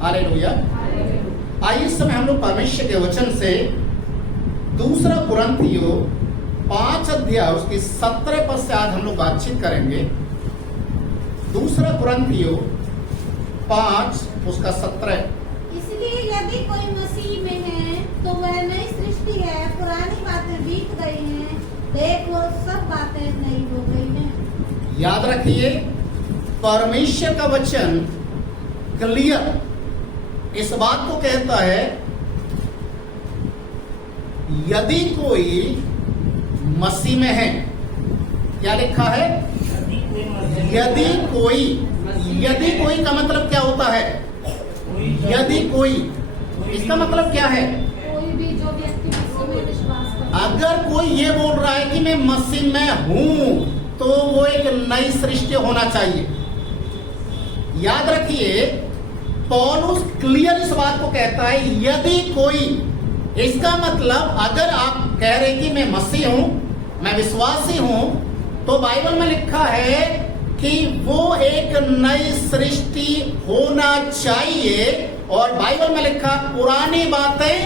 Hallelujah. आइए इस समय हम लोग परमेश्वर के वचन से दूसरा कुरिन्थियों 5 अध्याय उसकी 17 पद से आज हम लोग बातचीत करेंगे। दूसरा कुरिन्थियों 5 उसका 17। इसलिए यदि कोई मसीह में है तो वह नई सृष्टि है, पुरानी बातें बीत गई हैं, देखो सब बातें नई हो गई हैं। याद रखिए, परमेश्वर का वचन क्लियर इस बात को कहता है, यदि कोई मसीह में है, क्या लिखा है? यदि कोई का मतलब क्या होता है? यदि कोई, इसका मतलब क्या है? कोई भी जो व्यक्ति मसीह में विश्वास करता है। अगर कोई ये बोल रहा है कि मैं मसीह में हूं, तो वो एक नई सृष्टि होना चाहिए। याद रखिए, पौलुस क्लियर इस बात को कहता है, यदि कोई, इसका मतलब अगर आप कह रहे कि मैं मसीह हूं, मैं विश्वासी हूं, तो बाइबल में लिखा है कि वो एक नई सृष्टि होना चाहिए। और बाइबल में लिखा पुरानी बातें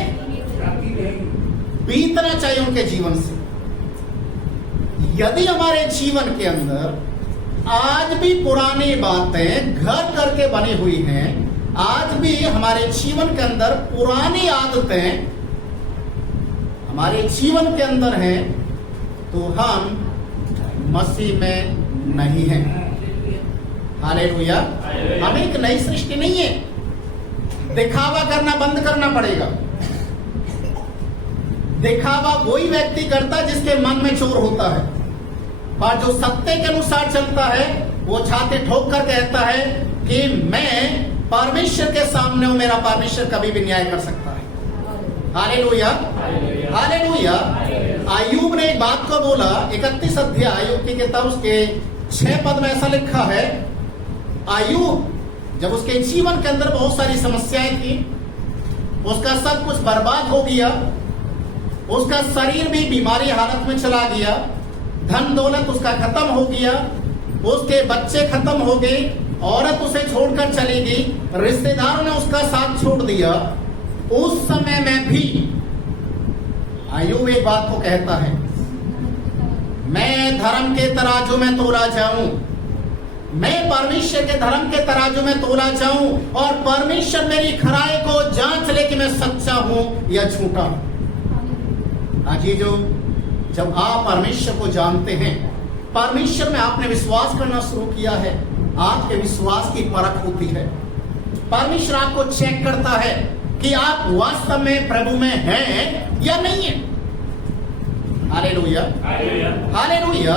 बीतना चाहिए उनके जीवन से। यदि हमारे जीवन के अंदर आज भी पुरानी बातें घर करके बनी हुई हैं, आज भी हमारे जीवन के अंदर पुरानी आदतें हमारे जीवन के अंदर हैं, तो हम मसीह में नहीं हैं। हालेलुया। हम एक नई सृष्टि नहीं है। दिखावा करना बंद करना पड़ेगा। दिखावा वही व्यक्ति करता है जिसके मन में चोर होता है, और जो सत्य के अनुसार चलता है वो छाती ठोक कर कहता है कि मैं परमेश्वर के सामने हूं, मेरा परमेश्वर कभी भी न्याय कर सकता है। Hallelujah, hallelujah. अय्यूब ने एक बात को बोला, 31 अध्याय अय्यूब की किताब उसके 6 पद में ऐसा लिखा है, अय्यूब जब उसके जीवन के अंदर बहुत सारी समस्याएं थी, उसका सब कुछ बर्बाद हो गया, उसका शरीर भी बीमारी हालत में चला गया, धन दौलत उसका खत्म हो गया, उसके बच्चे खत्म हो गए, औरत उसे छोड़कर चली गई, रिश्तेदारों ने उसका साथ छोड़ दिया। उस समय में भी अय्यूब एक बात को कहता है, मैं धर्म के तराजू में तोला जाऊं, मैं परमेश्वर के धर्म के तराजू में तोला जाऊं, और परमेश्वर मेरी खराई को जांच ले कि मैं सच्चा हूं या झूठा। आजी जो जब आप परमेश्वर को जानते हैं, परमेश्वर में आपने विश्वास करना शुरू किया है, आपके विश्वास की परख होती है। परमेश्वर आपको चेक करता है कि आप वास्तव में प्रभु में हैं या नहीं है। Hallelujah, hallelujah.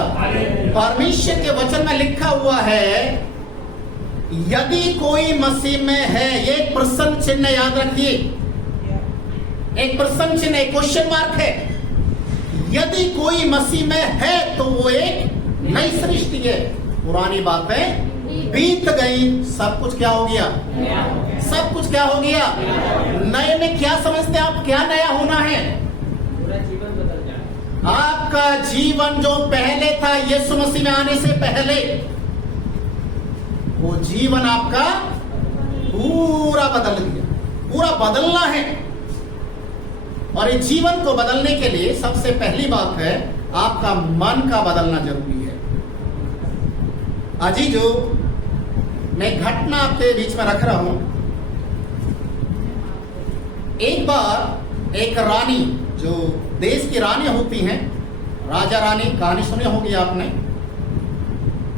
परमेश्वर के वचन में लिखा हुआ है, यदि कोई मसीह में है, ये एक प्रश्न चिन्ह याद रखिए, एक प्रश्न चिन्ह, एक क्वेश्चन मार्क है। यदि कोई मसीह में है तो वो एक नई सृष्टि है, पुरानी बातें बीत गई, सब कुछ क्या हो गया? सब कुछ क्या हो गया? नए में क्या समझते हैं आप? क्या नया होना है? पूरा जीवन बदल जाए। आपका जीवन जो पहले था यीशु मसीह में आने से पहले, वो जीवन आपका पूरा बदल गया, पूरा बदलना है। और इस जीवन को बदलने के लिए सबसे पहली बात है, आपका मन का बदलना जरूरी है। अजी जो मैं घटना आपके बीच में रख रहा हूं, एक बार एक रानी, जो देश की रानी होती हैं, राजा रानी, कहानी सुनी होगी आपने।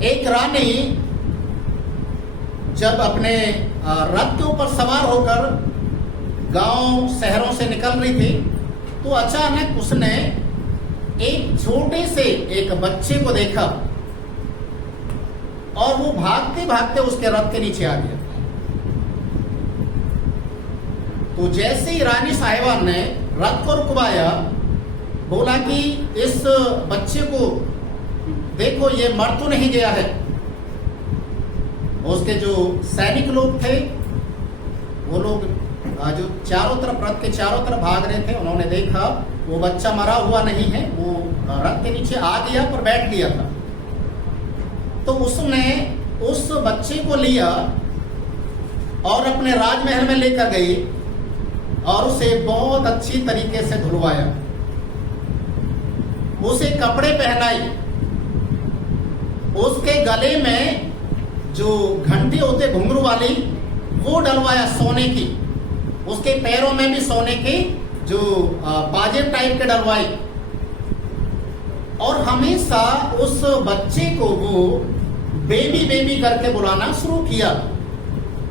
एक रानी जब अपने रथ के ऊपर सवार होकर गांव शहरों से निकल रही थी, तो अचानक उसने एक छोटे से एक बच्चे को देखा, और वो भागते भागते उसके रथ के नीचे आ गया। तो जैसे ही रानी साहिबा ने रथ को रुकवाया, बोला कि इस बच्चे को देखो, ये मर तो नहीं गया है। उसके जो सैनिक लोग थे, वो लोग जो चारों तरफ, रथ के चारों तरफ भाग रहे थे, उन्होंने देखा वो बच्चा मरा हुआ नहीं है, वो रथ के नीचे आ गया पर बैठ गया था। तो उसने उस बच्चे को लिया और अपने राजमहल में लेकर गई और उसे बहुत अच्छी तरीके से धुलवाया, उसे कपड़े पहनाई, उसके गले में जो घंटी होते घुंघरू वाली वो डलवाया सोने की, उसके पैरों में भी सोने की जो पाजेब टाइप के डलवाई, और हमेशा उस बच्चे को वो बेबी बेबी करके बुलाना शुरू किया।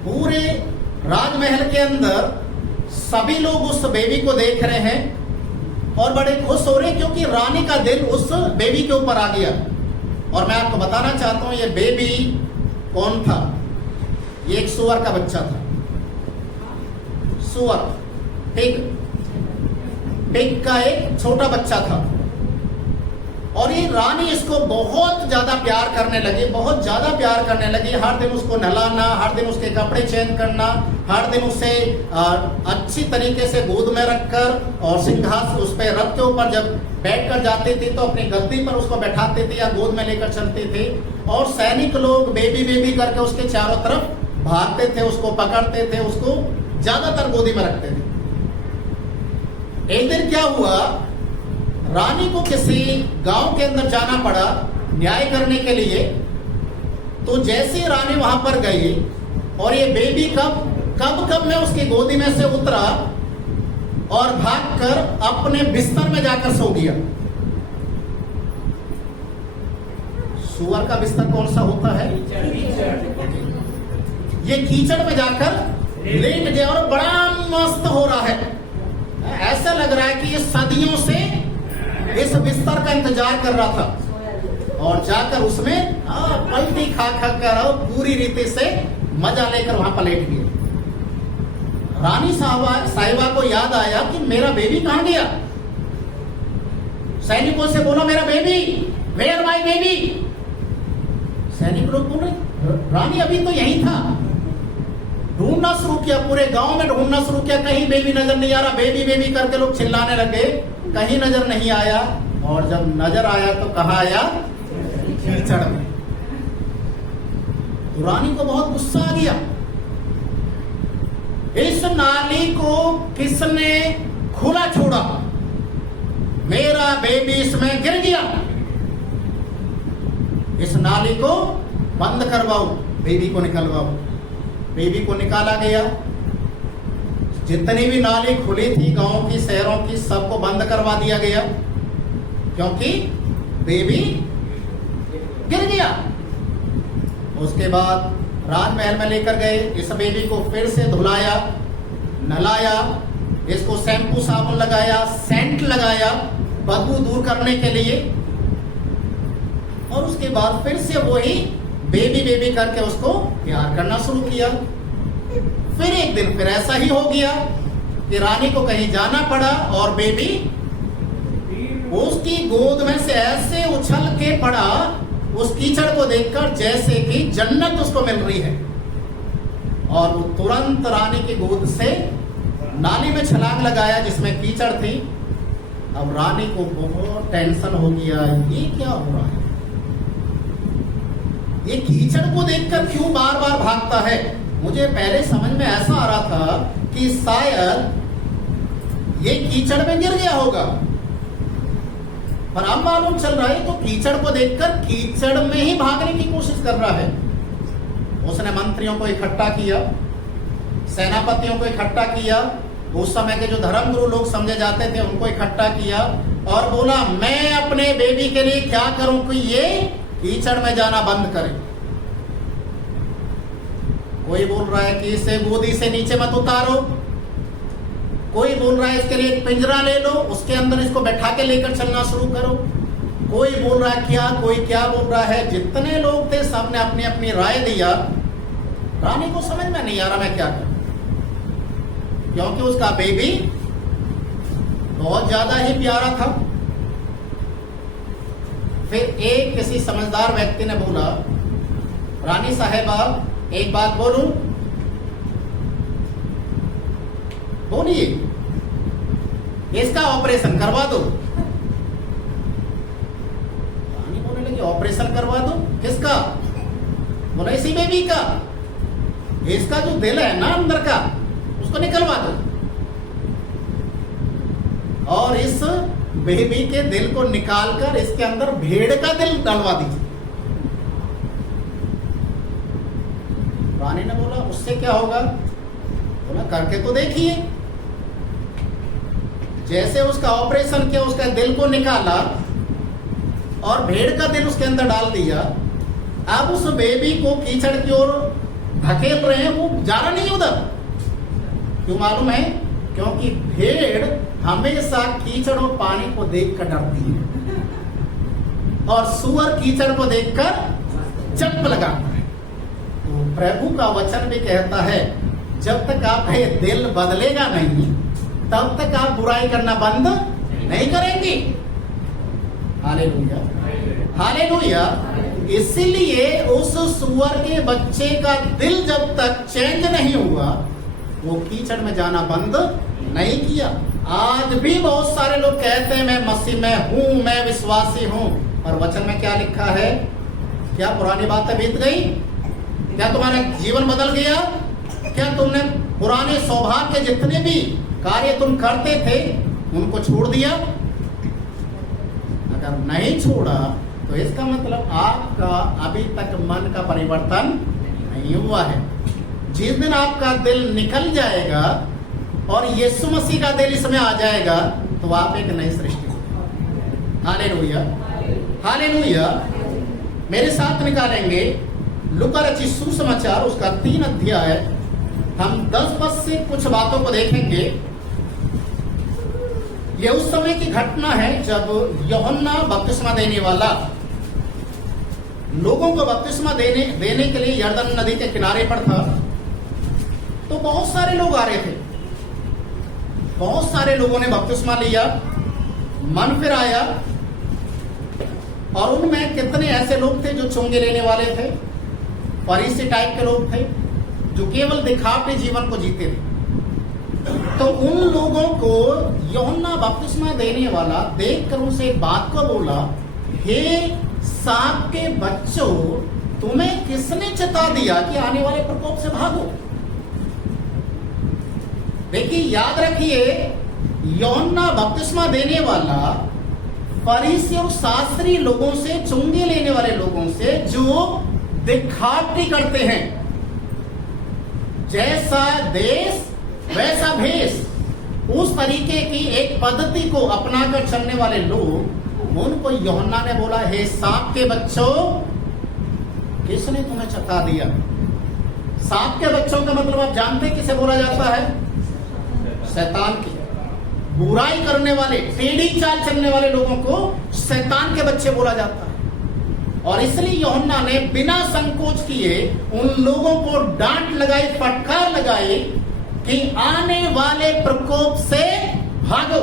पूरे राजमहल के अंदर सभी लोग उस बेबी को देख रहे हैं और बड़े खुश हो रहे हैं, क्योंकि रानी का दिल उस बेबी के ऊपर आ गया। और मैं आपको बताना चाहता हूं ये बेबी कौन था। ये एक सुअर का बच्चा था, सुअर, पिग का एक छोटा बच्चा था। और ये रानी इसको बहुत ज्यादा प्यार करने लगी, बहुत ज्यादा प्यार करने लगी। हर दिन उसको नहलाना, हर दिन उसके कपड़े चेंज करना, हर दिन उसे अच्छी तरीके से गोद में रखकर और सिंहासन उस पे रथ के ऊपर जब बैठकर जाती थी तो अपनी गद्दी पर उसको बैठाते थे या गोद में लेकर चलते थे। और सैनिक लोग बेबी बेबी करके उसके चारों तरफ भागते थे, उसको पकड़ते थे, उसको ज्यादातर गोदी में रखते थे। एक दिन क्या हुआ, रानी को किसी गांव के अंदर जाना पड़ा न्याय करने के लिए। तो जैसे रानी वहां पर गई और ये बेबी कब में उसकी गोदी में से उतरा और भागकर अपने बिस्तर में जाकर सो गया। सुअर का बिस्तर कौन सा होता है? ये कीचड़ में जाकर लेट गया और बड़ा मस्त हो रहा है। ऐसा लग रहा है कि ये सदियों से इस बिस्तर का इंतजार कर रहा था। और जाकर उसमें पलटी खा कर पूरी रीति से मजा लेकर वहां पलट गया। रानी साहिबा को याद आया कि मेरा बेबी कहां गया। सैनिकों से बोला मेरा बेबी, वेयर माय बेबी। सैनिक लोग बोल रहे रानी अभी तो यही था। ढूंढना शुरू किया, पूरे गांव में ढूंढना शुरू किया, कहीं बेबी नजर नहीं आ रहा। बेबी बेबी करके लोग चिल्लाने लगे, कहीं नजर नहीं आया। और जब नजर आया तो कहाँ आया? कीचड़ में। तो रानी को बहुत गुस्सा आ गया, इस नाली को किसने खुला छोड़ा? मेरा बेबी इसमें गिर गया, इस नाली को बंद करवाओ, बेबी को निकलवाओ। बेबी को निकाला गया। जितनी भी नाली खुली थी गांव की, शहरों की, सबको बंद करवा दिया गया, क्योंकि बेबी गिर गया। उसके बाद राजमहल में लेकर गए, इस बेबी को फिर से धुलाया, नहलाया, इसको शैम्पू साबुन लगाया, सेंट लगाया बदबू दूर करने के लिए। और उसके बाद फिर से वही बेबी बेबी करके उसको प्यार करना शुरू किया। फिर एक दिन फिर ऐसा ही हो गया कि रानी को कहीं जाना पड़ा और बेबी उसकी गोद में से ऐसे उछल के पड़ा उस कीचड़ को देखकर जैसे कि जन्नत उसको मिल रही है। और वो तुरंत रानी की गोद से नाली में छलांग लगाया जिसमें कीचड़ थी। अब रानी को बहुत टेंशन हो गया, ये क्या हो रहा है? ये कीचड़ को देखकर क्यों बार बार भागता है? मुझे पहले समझ में ऐसा आ रहा था कि शायद ये कीचड़ में गिर गया होगा, पर अब मालूम चल रहा है तो कीचड़ को देखकर कीचड़ में ही भागने की कोशिश कर रहा है। उसने मंत्रियों को इकट्ठा किया, सेनापतियों को इकट्ठा किया, उस समय के जो धर्मगुरु लोग समझे जाते थे उनको इकट्ठा किया और बोला मैं अपने बेबी के लिए क्या करूं कि ये कीचड़ में जाना बंद करे। कोई बोल रहा है कि इसे गोदी से नीचे मत उतारो, कोई बोल रहा है इसके लिए एक पिंजरा ले लो, उसके अंदर इसको बैठा के लेकर चलना शुरू करो। कोई बोल रहा है क्या, कोई क्या बोल रहा है। जितने लोग थे सबने अपनी अपनी राय दिया। रानी को समझ में नहीं आ रहा मैं क्या करूं, क्योंकि उसका बेबी बहुत ज्यादा ही प्यारा था। फिर एक किसी समझदार व्यक्ति ने बोला रानी साहिबा एक बात बोलूं? बोलिए। इसका ऑपरेशन करवा दो। रानी बोलने लगी ऑपरेशन करवा दो? किसका? बोला इसी बेबी का। इसका जो दिल है ना अंदर का, उसको निकलवा दो और इस बेबी के दिल को निकालकर इसके अंदर भेड़ का दिल डलवा दीजिए। रानी ने बोला उससे क्या होगा? बोला करके तो देखिए। जैसे उसका ऑपरेशन किया, उसका दिल को निकाला और भेड़ का दिल उसके अंदर डाल दिया। अब उस बेबी को कीचड़ की ओर धकेल रहे हैं, वो जा रहा नहीं उधर। क्यों मालूम है? क्योंकि भेड़ हमेशा कीचड़ और पानी को देखकर डरती है और सुअर कीचड़ को देखकर जंप लगाता है। तो प्रभु का वचन भी कहता है जब तक आप ये दिल बदलेगा नहीं, तब तक आप बुराई करना बंद नहीं करेंगे। Hallelujah, hallelujah. इसीलिए उस सुअर के बच्चे का दिल जब तक चेंज नहीं हुआ, वो कीचड़ में जाना बंद नहीं किया। आज भी बहुत सारे लोग कहते हैं मैं मसीह में हूं, मैं विश्वासी हूं, और वचन में क्या लिखा है? क्या पुरानी बातें बीत गई? क्या तुम्हारा जीवन बदल गया? क्या तुमने पुराने सौभाग्य जितने भी कार्य तुम करते थे उनको छोड़ दिया? अगर नहीं छोड़ा तो इसका मतलब आपका अभी तक मन का परिवर्तन नहीं हुआ है। जिस दिन आपका दिल निकल जाएगा और यीशु मसीह का दिल इसमें आ जाएगा तो आप एक नई सृष्टि हो। Hallelujah, hallelujah. मेरे साथ निकालेंगे लूका रचित सुसमाचार उसका 3 अध्याय। हम 10 पद से कुछ बातों को देखेंगे। यह उस समय की घटना है जब यूहन्ना बपतिस्मा देने वाला लोगों को बपतिस्मा देने के लिए यरदन नदी के किनारे पर था। तो बहुत सारे लोग आ रहे थे, बहुत सारे लोगों ने बपतिस्मा लिया, मन फिर आया। और उनमें कितने ऐसे लोग थे जो चुंगे लेने वाले थे, फरीसी टाइप के लोग थे जो केवल दिखावटी जीवन को जीते थे। तो उन लोगों को यूहन्ना बपतिस्मा देने वाला देखकर उनसे एक बात को बोला, हे सांप के बच्चों, तुम्हें किसने चेता दिया कि आने वाले प्रकोप से भागो? देखिए, याद रखिए, यूहन्ना बपतिस्मा देने वाला फरीसी और शास्त्री लोगों से, चुंगे लेने वाले लोगों से जो दिखावटी करते हैं, जैसा देश वैसा भेष, उस तरीके की एक पद्धति को अपनाकर चलने वाले लोग, उनको यूहन्ना ने बोला, हे सांप के बच्चों, किसने तुम्हें चेता दिया? सांप के बच्चों का मतलब आप जानते किसे बोला जाता है? शैतान की। बुराई करने वाले, टेढ़ी चाल चलने वाले लोगों को शैतान के बच्चे बोला जाता है। और इसलिए यूहन्ना ने बिना संकोच किए उन लोगों को डांट लगाई, फटकार लगाई कि आने वाले प्रकोप से भागो,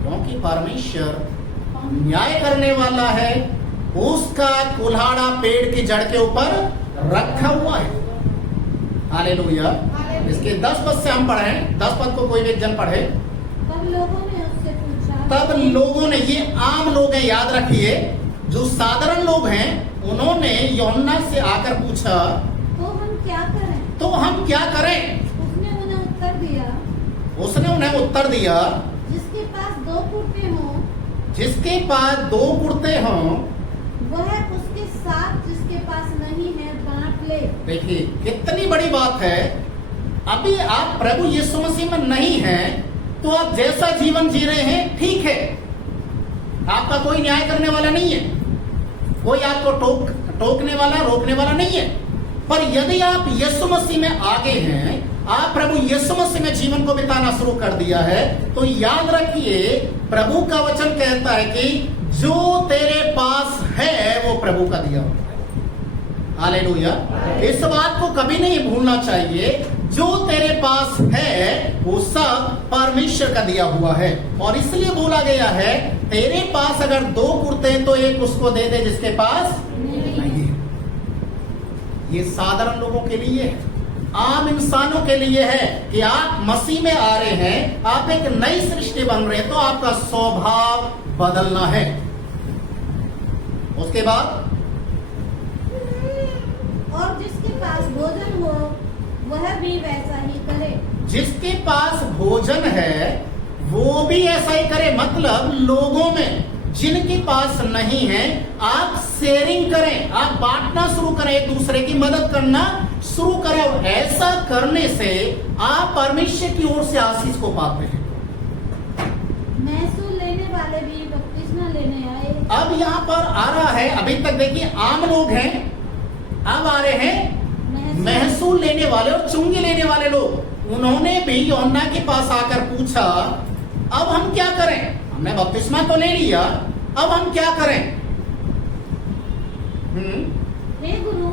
क्योंकि परमेश्वर न्याय करने वाला है, उसका कुल्हाड़ा पेड़ की जड़ के ऊपर रखा हुआ है। हालेलुया। इसके 10 पद से हम पढ़े, 10 पद को कोई भी एक जन पढ़े। तब लोगों ने उससे पूछा, तब लोगों ने, ये आम लोग हैं, याद रखिए, जो साधारण लोग हैं, उन्होंने यूहन्ना से आकर पूछा, तो हम क्या करें? तो हम क्या करें? उसने उन्हें उत्तर दिया, उसने उन्हें उत्तर दिया, जिसके पास 2 कुर्ते हों, जिसके पास 2 कुर्ते हों, वह उसके साथ जिसके पास नहीं है बांट ले। देखिए कितनी बड़ी बात है। अभी आप प्रभु यीशु मसीह में नहीं हैं, तो आप जैसा जीवन जी रहे हैं ठीक है, आपका कोई न्याय करने वाला नहीं है, कोई आपको टोकने वाला, रोकने वाला नहीं है। पर यदि आप यीशु मसीह में आगे हैं, आप प्रभु यीशु मसीह में जीवन को बिताना शुरू कर दिया है, तो याद रखिए, प्रभु का वचन कहता है कि जो तेरे पास है वो प्रभु का दिया हुआ है। हालेलुया। इस बात को कभी नहीं भूलना चाहिए, जो तेरे पास है वो सब परमेश्वर का दिया हुआ है। और इसलिए बोला गया है, तेरे पास अगर 2 कुर्ते हैं तो एक उसको दे दे जिसके पास नहीं है। ये साधारण लोगों के लिए है, आम इंसानों के लिए है कि आप मसीह में आ रहे हैं, आप एक नई सृष्टि बन रहे हैं, तो आपका स्वभाव बदलना है। उसके बाद, और जिसके पास भोजन हो वह भी वैसा ही करे। जिसके पास भोजन है वो भी ऐसा ही करे। मतलब लोगों में जिनके पास नहीं है आप शेयरिंग करें, आप बांटना शुरू करें, एक दूसरे की मदद करना शुरू करें। और ऐसा करने से आप परमेश्वर की ओर से आशीष को पाते हैं। महसूल लेने वाले भी बपतिस्मा लेने आए। अब यहाँ पर आ रहा है, अभी तक देखिए आम लोग हैं, अब आ रहे हैं महसूल लेने वाले और चुंगी लेने वाले लोग। उन्होंने भी यूहन्ना के पास आकर पूछा अब हम क्या करें, हमने बपतिस्मा तो ले लिया, अब हम क्या करें। हे गुरु,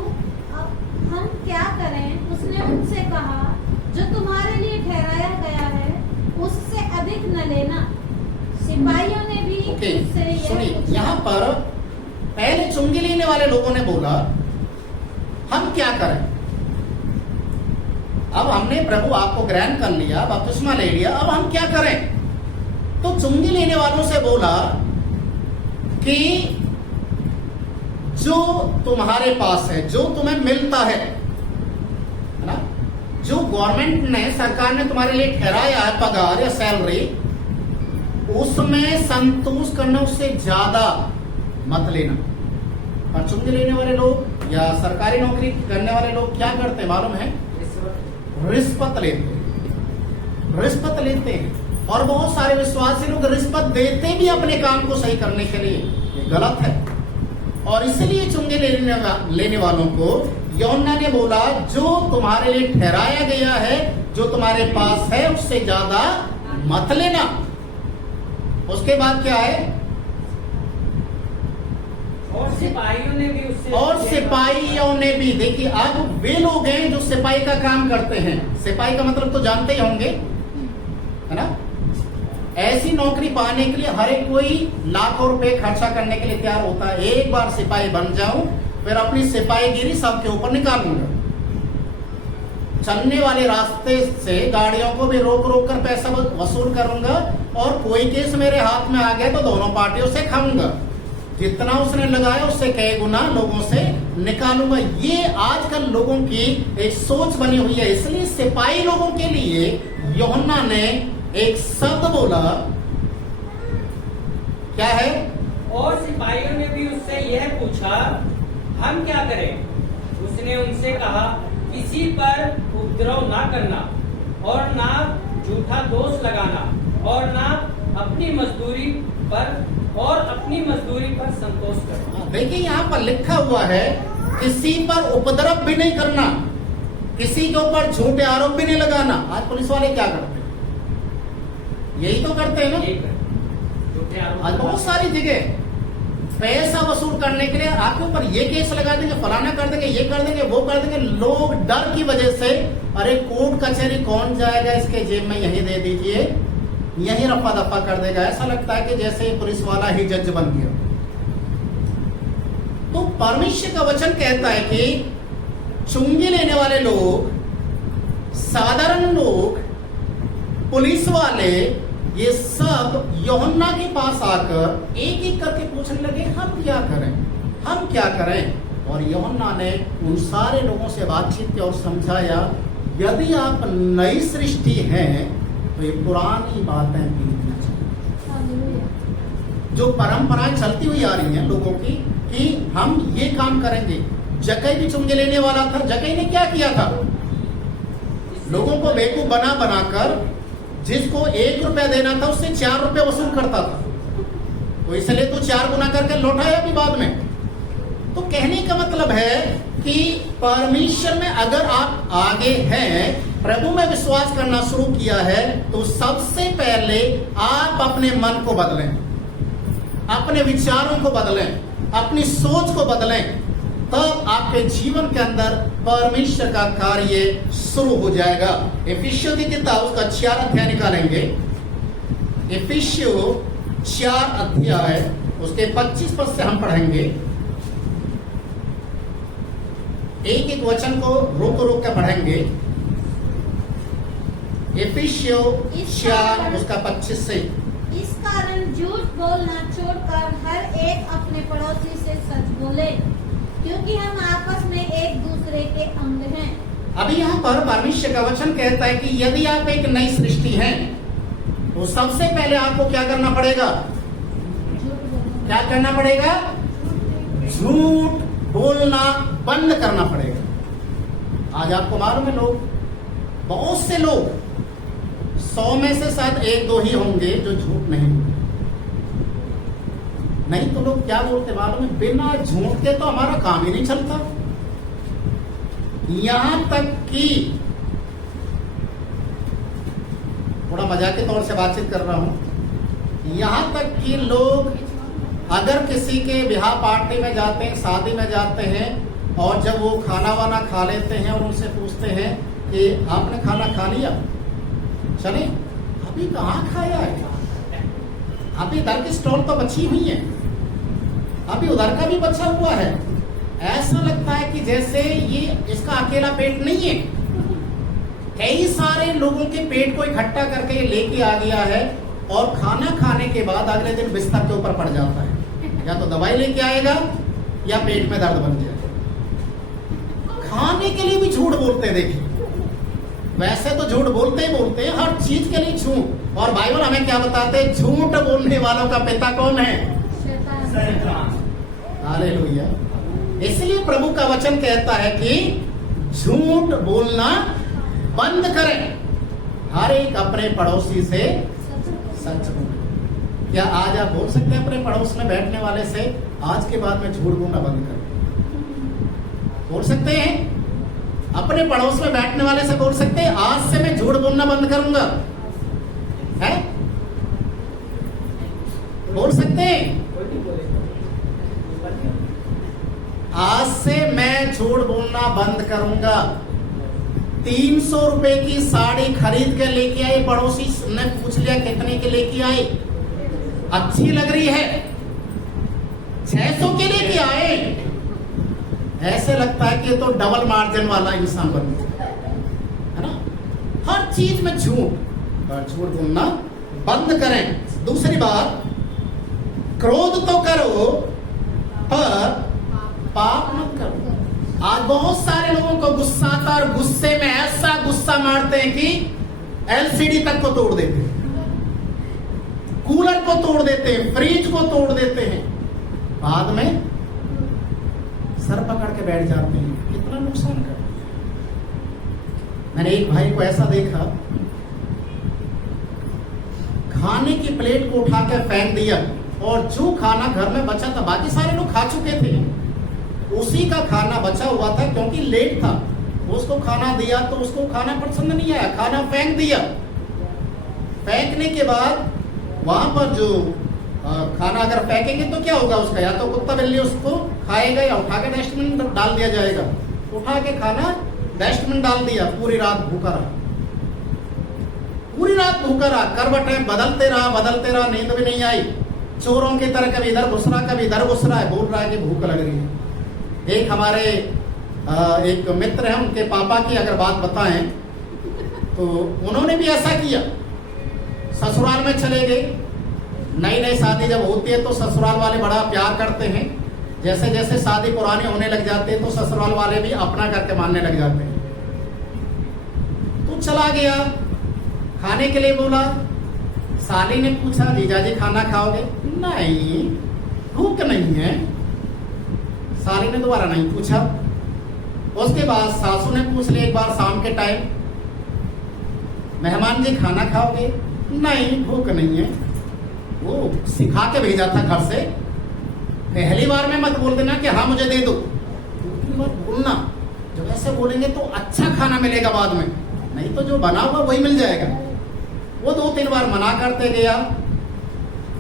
अब हम क्या करें। उसने उनसे कहा जो तुम्हारे लिए ठहराया गया है उससे अधिक न लेना। सिपाहियों ने भी उससे यह सुनिए, पूछा। यहाँ पर पहले चुंगी लेने वाले लोगों ने बोला हम क्या करें। अब हमने प्रभु आपको ग्रहण कर लिया, बपतिस्मा ले लिया, अब हम क्या करें। तो चुंगी लेने वालों से बोला कि जो तुम्हारे पास है, जो तुम्हें मिलता है ना, जो गवर्नमेंट ने, सरकार ने तुम्हारे लिए ठहराया है पगार या सैलरी, उसमें संतोष करना, उससे ज्यादा मत लेना। और चुंगी लेने वाले लोग या सरकारी नौकरी करने वाले लोग क्या करते हैं मालूम है, रिश्वत लेते हैं, रिश्वत लेते हैं। और बहुत सारे विश्वासी लोग रिश्वत देते भी अपने काम को सही करने के लिए, ये गलत है। और इसलिए चुंगी लेने वालों को यूहन्ना ने बोला जो तुम्हारे लिए ठहराया गया है, जो तुम्हारे पास है, उससे ज्यादा मत लेना। उसके बाद क्या है, और सिपाहियों ने भी उससे, और सिपाहियों ने भी। देखिए अब वे लोग हैं जो सिपाही का काम करते हैं। सिपाही का मतलब तो जानते ही होंगे, है ना। ऐसी नौकरी पाने के लिए हर एक कोई लाखों रुपए खर्चा करने के लिए तैयार होता है। एक बार सिपाही बन जाऊं फिर अपनी सिपाहीगिरी सबके ऊपर निकालूंगा। चलने वाले रास्ते से गाड़ियों को भी रोक रोक कर पैसा वसूल करूंगा, और कोई केस मेरे हाथ में आ गया तो दोनों पार्टियों से खाऊंगा। जितना उसने लगाया उससे कई गुना लोगों से निकालूंगा। ये आजकल लोगों की एक सोच बनी हुई है। इसलिए सिपाही लोगों के लिए यूहन्ना ने एक शब्द बोला, क्या है, और सिपाहियों ने भी उससे यह पूछा हम क्या करें। उसने उनसे कहा किसी पर उपद्रव ना करना और ना झूठा दोष लगाना और ना अपनी मजदूरी पर संतोष करना। देखिए यहाँ पर लिखा हुआ है किसी पर उपद्रव भी नहीं करना, किसी के ऊपर झूठे आरोप भी नहीं लगाना। आज पुलिस वाले क्या करते हैं, यही तो करते हैं ना। आज बहुत सारी जगह पैसा वसूल करने के लिए आपके ऊपर ये केस लगा देंगे, फलाना कर देंगे, ये कर देंगे, वो कर देंगे। लोग डर की वजह से, अरे कोर्ट कचहरी कौन जाएगा, इसके जेब में यही दे दीजिए, यही रफा दफा कर देगा। ऐसा लगता है कि जैसे पुलिस वाला ही जज बन गया। तो परमेश्वर का वचन कहता है कि चुंगी लेने वाले लोग, साधारण लोग, पुलिस वाले, ये सब यूहन्ना के पास आकर एक एक करके पूछने लगे हम क्या करें, हम क्या करें। और यूहन्ना ने उन सारे लोगों से बातचीत की और समझाया यदि आप नई सृष्टि हैं तो ये पुरानी बातें बीतनी चाहिए। जो परंपराएं चलती हुई आ रही हैं लोगों की कि हम ये काम करेंगे। जक्कई भी चुंगी लेने वाला था। जक्कई ने क्या किया था, लोगों को बेवकूफ बना बनाकर जिसको 1 रुपया देना था उससे 4 रुपये वसूल करता था। तो इसलिए तो 4 गुना करके लौटाया भी बाद में। तो कहने का मतलब है कि परमेश्वर में अगर आप आगे हैं, प्रभु में विश्वास करना शुरू किया है, तो सबसे पहले आप अपने मन को बदलें, अपने विचारों को बदलें, अपनी सोच को बदलें। तब आपके जीवन के अंदर परमेश्वर का कार्य शुरू हो जाएगा। इफिसियों की किताब उसका 4 अध्याय निकालेंगे। इफिसियों 4 अध्याय उसके 25 पद से हम पढ़ेंगे। एक एक वचन को रोक रोक कर पढ़ेंगे। इफिसियों 4 उसका 25 से। इस कारण झूठ बोलना छोड़कर हर एक अपने पड़ोसी से सच बोले, क्योंकि हम आपस में एक दूसरे के अंग हैं। अभी यहाँ पर परमेश्वर का वचन कहता है कि यदि आप एक नई सृष्टि हैं तो सबसे पहले आपको क्या करना पड़ेगा? क्या करना पड़ेगा? झूठ बोलना बंद करना पड़ेगा। आज आपको मालूम है, लोग, बहुत से लोग, 100 में से शायद 1-2 ही होंगे जो झूठ नहीं बोलते। नहीं तो लोग क्या बोलते मालूम है? बिना झूठ के तो हमारा काम ही नहीं चलता। यहां तक कि, थोड़ा मजाक के तौर से बातचीत कर रहा हूं, यहां तक कि लोग अगर किसी के ब्याह पार्टी में जाते हैं, शादी में जाते हैं, और जब वो खाना वाना खा लेते हैं और उनसे पूछते हैं कि आपने खाना खा लिया? चले, अभी कहाँ खाया है, अभी इधर की स्टॉल तो बची हुई है, अभी उधर का भी बचा हुआ है। ऐसा लगता है कि जैसे ये इसका अकेला पेट नहीं है, कई सारे लोगों के पेट को इकट्ठा करके ये लेके आ गया है, और खाना खाने के बाद अगले दिन बिस्तर के ऊपर पड़ जाता है। या तो दवाई लेके आएगा या पेट में दर्द बन जाएगा। खाने के लिए भी झूठ बोलते हैं। देखिए, वैसे तो झूठ बोलते ही बोलते हैं, हर चीज के लिए झूठ। और बाइबल हमें क्या बताते हैं? झूठ बोलने वालों का पिता कौन है? हालेलुया। इसलिए प्रभु का वचन कहता है कि झूठ बोलना बंद करें, हर एक अपने पड़ोसी से सच बोले। क्या आज आप बोल सकते हैं अपने पड़ोस में बैठने वाले से, आज के बाद में झूठ बोलना बंद करें? बोल सकते हैं? अपने पड़ोस में बैठने वाले से बोल सकते हैं, आज से मैं झूठ बोलना बंद करूंगा? है? बोल सकते हैं? आज से मैं झूठ बोलना बंद करूंगा। 300 रुपए की साड़ी खरीद के लेके आई, पड़ोसी ने पूछ लिया कितने के लेके आई? अच्छी लग रही है, 600 के लेके आए। ऐसे लगता है कि तो डबल मार्जिन वाला इंसान बन गया है ना। हर चीज में झूठ बोलना बंद करें। दूसरी बात, क्रोध तो करो पर पाप मत करो। आज बहुत सारे लोगों को गुस्सा आता है और गुस्से में ऐसा गुस्सा मारते हैं कि एलसीडी तक को तोड़ देते हैं, कूलर को तोड़ देते हैं, फ्रिज को तोड़ देते हैं, बाद में सर पकड़ के बैठ जाते हैं। कितना नुकसान करते हैं। मैंने एक भाई को ऐसा देखा, खाने की प्लेट को उठा के फेंक दिया, और जो खाना घर में बचा था, बाकी सारे लोग खा चुके थे, उसी का खाना बचा हुआ था, क्योंकि लेट था। उसको खाना दिया तो उसको खाना पसंद नहीं आया, खाना फेंक दिया। फेंकने के बाद वहां पर जो खाना अगर फेंकेंगे तो क्या होगा उसका? या तो कुत्ता बिल्ली उसको खाएगा या उठा के डस्टबिन डाल दिया जाएगा। उठा के खाना डस्टबिन डाल दिया, पूरी रात भूखा रहा, पूरी रात भूखा रहा, करवटें बदलते रहा, नींद भी नहीं आई। चोरों की तरह कभी इधर घुस रहा, कभी इधर घुस रहा है, बोल रहा है कि भूख लग रही है। एक हमारे एक मित्र हैं, उनके पापा की अगर बात बताएं तो उन्होंने भी ऐसा किया। ससुराल में चले गए, नई नई शादी जब होती है तो ससुराल वाले बड़ा प्यार करते हैं। जैसे जैसे शादी पुरानी होने लग जाती है तो ससुराल वाले भी अपना करके मानने लग जाते हैं। तो चला गया, खाने के लिए बोला, साली ने पूछा जीजाजी खाना खाओगे? नहीं, भूख नहीं है। साली ने दोबारा नहीं पूछा। उसके बाद सासू ने पूछ लिया एक बार शाम के टाइम, मेहमान जी खाना खाओगे? नहीं, भूख नहीं है। वो सिखा के भेजा था घर से, पहली बार में मत बोल देना कि हाँ मुझे दे दो, दूसरी बार बोलना। जब ऐसे बोलेंगे तो अच्छा खाना मिलेगा बाद में, नहीं तो जो बना हुआ वही मिल जाएगा। वो 2-3 बार मना करते गया।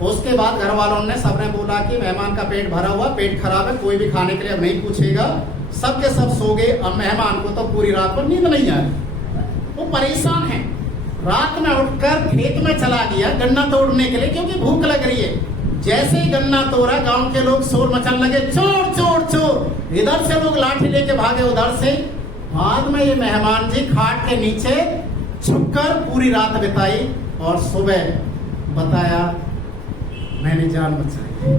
उसके बाद घर वालों ने सबने बोला कि मेहमान का पेट भरा हुआ, पेट खराब है, कोई भी खाने के लिए अब नहीं पूछेगा। सब के सब सो गए। अब मेहमान को तो पूरी रात भर नींद नहीं आई, वो परेशान है। रात में उठकर खेत में चला गया गन्ना तोड़ने के लिए, क्योंकि भूख लग रही है। जैसे ही गन्ना तोड़ा, गांव के लोग शोर मचने लगे, चोर चोर चोर। इधर से लोग लाठी लेके भागे, उधर से। बाद में ये मेहमान जी खाट के नीचे छुपकर पूरी रात बिताई, और सुबह बताया मैंने जान बचाई,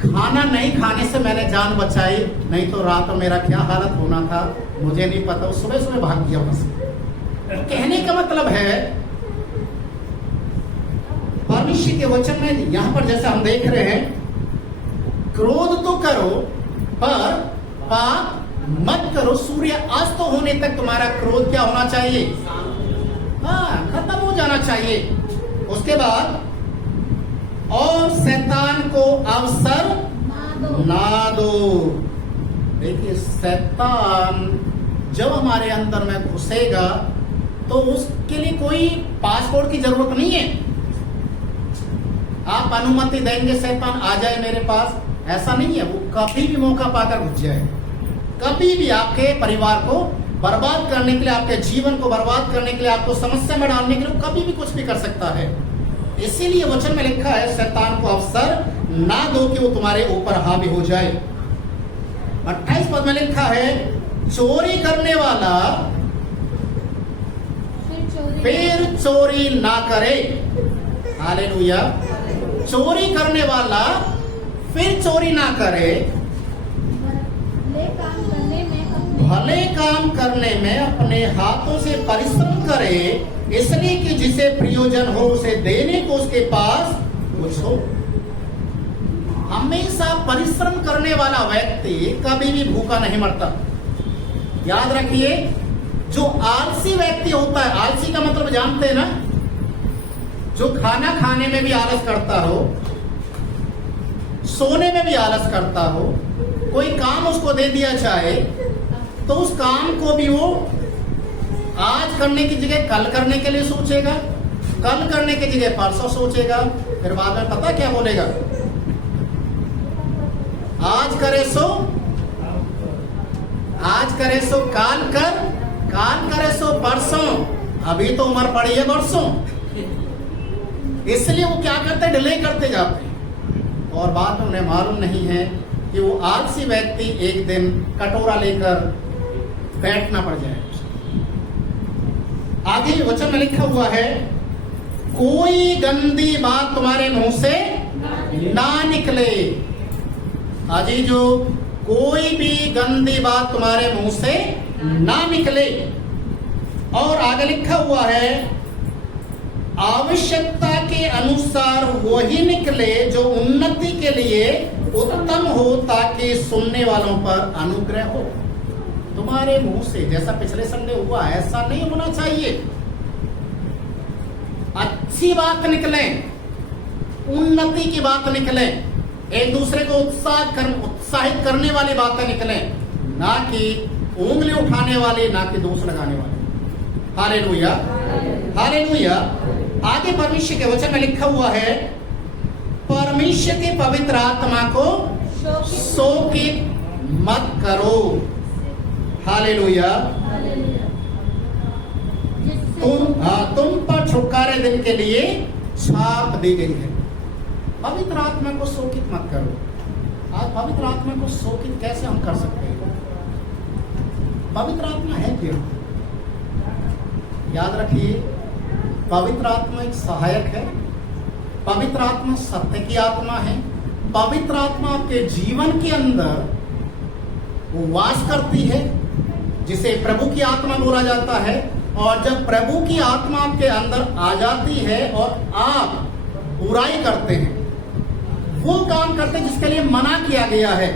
खाना नहीं खाने से मैंने जान बचाई, नहीं तो रात में मेरा क्या हालत होना था मुझे नहीं पता, वो सुबह सुबह भाग गया वहां से। कहने का मतलब है परमेश्वर के वचन में यहां पर जैसे हम देख रहे हैं, क्रोध तो करो पर पाप मत करो। सूर्य अस्त होने तक तुम्हारा क्रोध क्या होना चाहिए? हाँ, खत्म हो जाना चाहिए। उसके बाद और शैतान को अवसर ना दो। देखिए, शैतान जब हमारे अंदर में घुसेगा तो उसके लिए कोई पासपोर्ट की जरूरत नहीं है। आप अनुमति देंगे शैतान आ जाए मेरे पास, ऐसा नहीं है। वो कभी भी मौका पाकर घुस जाए, कभी भी आपके परिवार को बर्बाद करने के लिए, आपके जीवन को बर्बाद करने के लिए, आपको समस्या में डालने के लिए कभी भी कुछ भी कर सकता है। इसीलिए वचन में लिखा है शैतान को अवसर ना दो कि वो तुम्हारे ऊपर हावी हो जाए। 28 पद में लिखा है, चोरी करने वाला फिर चोरी ना करे। हालेलुया। चोरी करने वाला फिर चोरी ना करे, भले काम करने में अपने हाथों से परिश्रम करे, इसलिए कि जिसे प्रयोजन हो उसे देने को उसके पास कुछ हो। हमेशा परिश्रम करने वाला व्यक्ति कभी भी भूखा नहीं मरता। याद रखिए, जो आलसी व्यक्ति होता है, आलसी का मतलब जानते हैं ना, जो खाना खाने में भी आलस करता हो, सोने में भी आलस करता हो, कोई काम उसको दे दिया जाए तो उस काम को भी वो आज करने की जगह कल करने के लिए सोचेगा, कल करने की जगह परसों सोचेगा, फिर बाद में पता क्या बोलेगा? आज करे सो काल कर, काल करे सो परसों, अभी तो उम्र पड़ी है बरसों। इसलिए वो क्या करते, डिले करते जाते हैं, और बाद में उन्हें मालूम नहीं है कि वो आलसी व्यक्ति एक दिन कटोरा लेकर बैठना पड़ जाए। आगे वचन में लिखा हुआ है, कोई गंदी बात तुम्हारे मुंह से ना निकले। अजी जो कोई भी गंदी बात तुम्हारे मुंह से ना निकले। और आगे लिखा हुआ है, आवश्यकता के अनुसार वही निकले जो उन्नति के लिए उत्तम हो, ताकि सुनने वालों पर अनुग्रह हो। तुम्हारे मुंह से, जैसा पिछले संडे हुआ, ऐसा नहीं होना चाहिए। अच्छी बात निकले, उन्नति की बात निकले, एक दूसरे को उत्साहित करने वाली बातें निकले, ना कि उंगली उठाने वाली, ना कि दोष लगाने वाली। Hallelujah, hallelujah. आगे परमेश्वर के वचन में लिखा हुआ है, परमेश्वर के पवित्र आत्मा को शोकित मत करो। हालेलुया। तुम पर छुटकारे दिन के लिए छाप दी गई है। पवित्र आत्मा को शोकित मत करो। आज पवित्र आत्मा को शोकित कैसे हम कर सकते हैं? पवित्र आत्मा है क्या? याद रखिए, पवित्र आत्मा एक सहायक है। पवित्र आत्मा सत्य की आत्मा है। पवित्र आत्मा आपके जीवन के अंदर वो वास करती है, जिसे प्रभु की आत्मा बोला जाता है। और जब प्रभु की आत्मा आपके अंदर आ जाती है और आप बुराई करते हैं, वो काम करते हैं जिसके लिए मना किया गया है।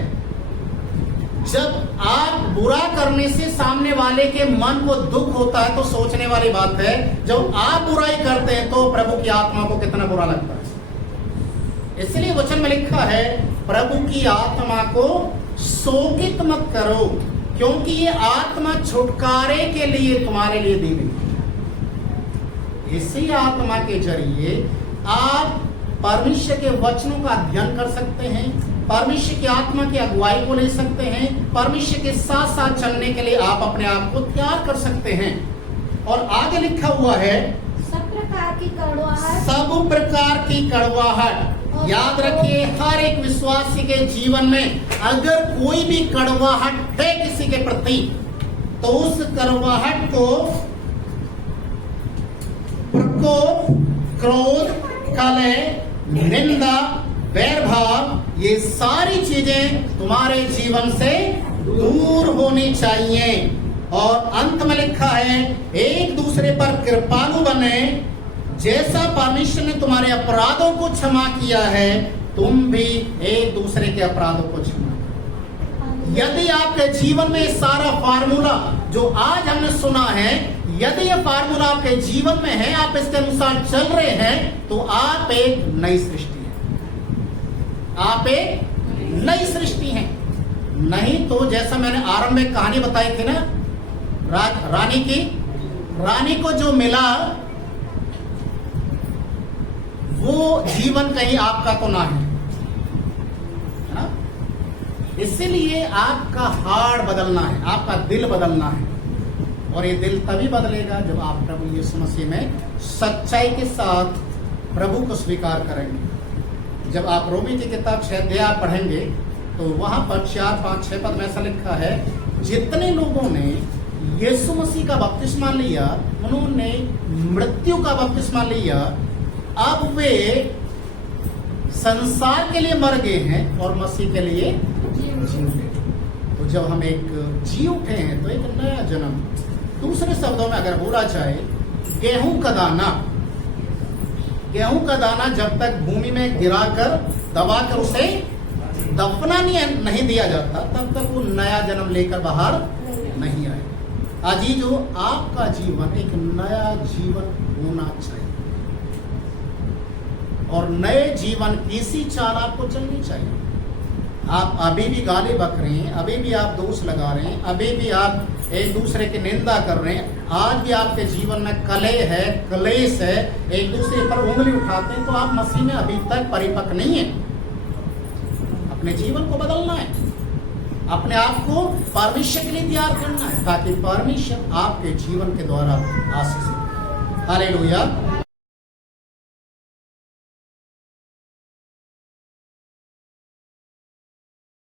जब आप बुरा करने से सामने वाले के मन को दुख होता है तो सोचने वाली बात है, जब आप बुराई करते हैं तो प्रभु की आत्मा को कितना बुरा लगता है। इसलिए वचन में लिखा है, प्रभु की आत्मा को शोकित मत करो, क्योंकि ये आत्मा छुटकारे के लिए तुम्हारे लिए दी गई है। इसी आत्मा के जरिए आप परमेश्वर के वचनों का अध्ययन कर सकते हैं, परमेश्वर की आत्मा की अगुवाई को ले सकते हैं, परमेश्वर के साथ साथ चलने के लिए आप अपने आप को तैयार कर सकते हैं। और आगे लिखा हुआ है, सब प्रकार की कड़वाहट, सब प्रकार की कड़वाहट। याद रखिए, हर एक विश्वासी के जीवन में अगर कोई भी कड़वाहट है किसी के प्रति, तो उस कड़वाहट को प्रकोप, क्रोध, कलह, निंदा, वैर भाव, ये सारी चीजें तुम्हारे जीवन से दूर होनी चाहिए। और अंत में लिखा है एक दूसरे पर कृपालु बने, जैसा परमेश्वर ने तुम्हारे अपराधों को क्षमा किया है तुम भी एक दूसरे के अपराधों को क्षमा करो। यदि आपके जीवन में ये सारा फार्मूला जो आज हमने सुना है, यदि ये फार्मूला आपके जीवन में है, आप इसके अनुसार चल रहे हैं, तो आप एक नई सृष्टि हैं। आप एक नई सृष्टि हैं। नहीं तो जैसा मैंने आरंभ में कहानी बताई थी ना, रानी को जो मिला वो जीवन कहीं आपका तो ना है ना। इसीलिए आपका हार्ट बदलना है, आपका दिल बदलना है, और ये दिल तभी बदलेगा जब आप प्रभु यीशु मसीह में सच्चाई के साथ प्रभु को स्वीकार करेंगे। जब आप रोमी की किताब 6 अध्याय पढ़ेंगे तो वहां पर 4, 5, 6 पद में ऐसा लिखा है, जितने लोगों ने यीशु मसीह का बपतिस्मा लिया, उन्होंने मृत्यु का बपतिस्मा लिया, अब वे संसार के लिए मर गए हैं और मसीह के लिए जी उठे। तो जब हम एक जी उठे हैं तो एक नया जन्म। दूसरे शब्दों में अगर बोला जाए, गेहूं का दाना जब तक भूमि में गिराकर दबाकर उसे दफना नहीं दिया जाता, तब तक वो नया जन्म लेकर बाहर नहीं आए। अजीजों, आपका जीवन एक नया जीवन होना चाहिए, और नए जीवन की सी चाल आपको चलनी चाहिए। आप अभी भी गाली बक रहे हैं, अभी भी आप दोष लगा रहे हैं, अभी भी आप एक दूसरे की निंदा कर रहे हैं, आज भी आपके जीवन में कलह है, क्लेश है, एक दूसरे पर उंगली उठाते हैं, तो आप मसीह में अभी तक परिपक्व नहीं है। अपने जीवन को बदलना है, अपने आप को परमेश्वर के लिए तैयार करना है, ताकि परमेश्वर आपके जीवन के द्वारा आशीष दे। हालेलुया।